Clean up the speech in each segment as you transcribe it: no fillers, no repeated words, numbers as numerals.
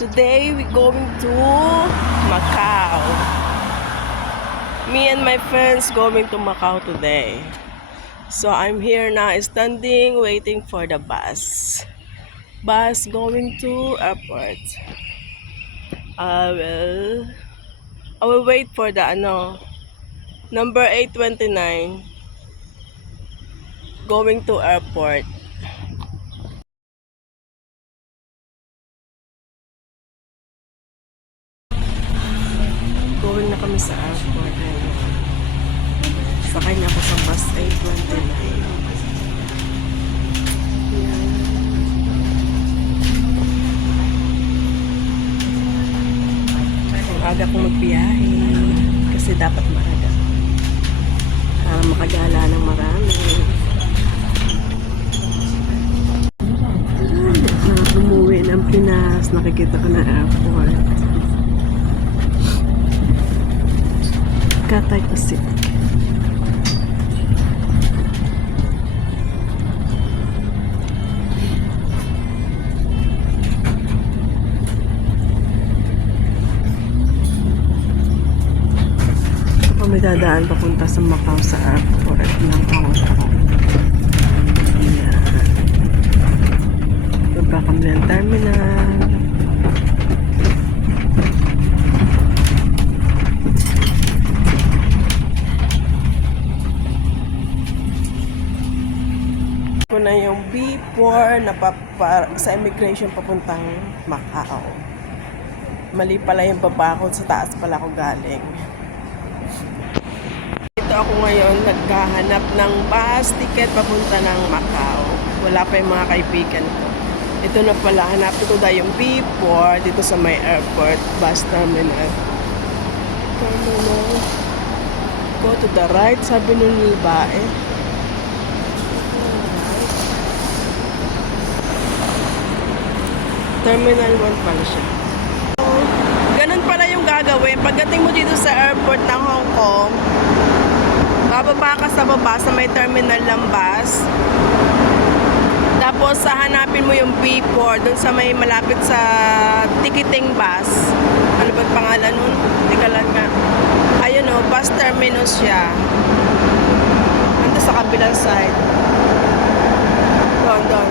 Today we going to Macau. Me and my friends going to Macau today. So I'm here now standing waiting for the bus. Bus going to airport. I will wait for the number 829 going to airport. Going na kami sa airport. Sakay na ako sa bus 829. Ang aga kong magbiyahe kasi dapat maaga para makagala ng marami. Umuwi ng Pinas, nakikita ko na airport. Cathay Pacific. May dadaan papunta sa Macau sa airport ng Hong Kong. Ayan. Baba kami ng terminal. Ito na yung B4 na sa immigration papuntang Macau. Mali pala yung babakod, sa taas pala ako galing. Dito ako ngayon naghahanap ng bus ticket papunta ng Macau. Wala pa yung mga kaibigan ko. Ito na pala, hanapin ko dahil yung B4 dito sa may airport bus terminal. Go to the right, sabi nung babae. Terminal 1 pala siya. Ganun pala yung gagawin. Pagdating mo dito sa airport ng Hong Kong, bababa ka sa baba sa may terminal ng bus. Tapos hanapin mo yung B4 doon sa may malapit sa ticketing bus. Ano ba pangalan nun? Teka lang nga. Ayun o, bus terminus siya. Nandito sa kabilang side. Doon.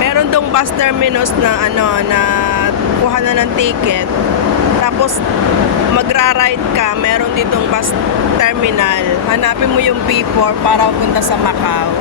Meron dong bus terminus na na kuha na ng ticket. Tapos magra-ride ka, meron ditong bus terminal. Hanapin mo yung B4 para punta sa Macau.